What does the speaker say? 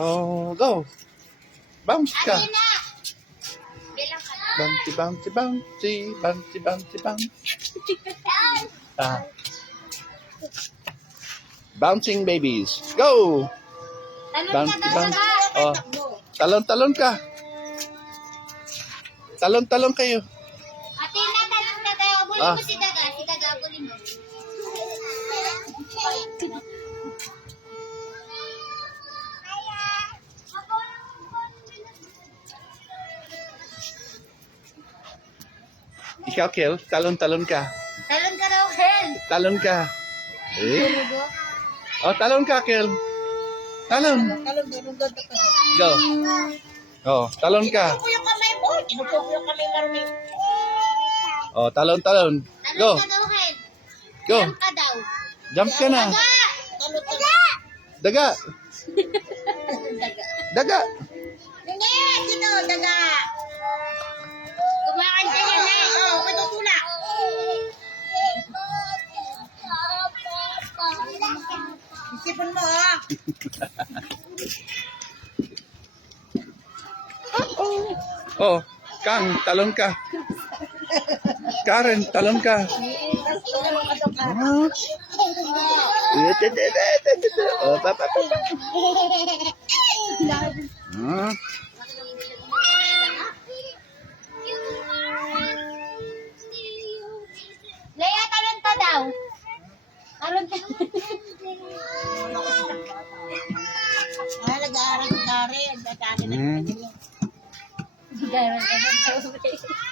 Oh, go. Bounce ka. Ayun na. Bilang ka na. Bouncy, bouncy, bouncy. Bouncy, bouncy, bouncy. Ah. Bouncing babies. Go! Talon ka Bouncy, daw bouncy. daga. Oh. Talon-talon ka. Talon-talon kayo. Ate na, talon ka daw. Abulin Ah. mo si daga. Si daga, abulin mo. Ikaw, Kel, talon-talon ka. Talon ka daw, Ken. Talon ka. Eh? Oh, talon ka, Kel. Talon. Go. Oh, talon ka. Yung kamay mo. Inutok yung kamay marami. Oh, talon-talon. Go. Talon ka daw, Ken. Go. Jump ka daw. Jump ka na. Daga. Talon ka daw. Daga. Daga. Daga. Hindi, dito, daga. Kumakan ka yan, eh. Oo, matutula. Isipin mo, ah. Oh, Kang, talon ka. Karen, talon ka. Ah. Oh, pa. Ah. Leia, talon ka daw. Talon ka. Nag-aaral ka rin. Hmm. Nag-aaral ka rin.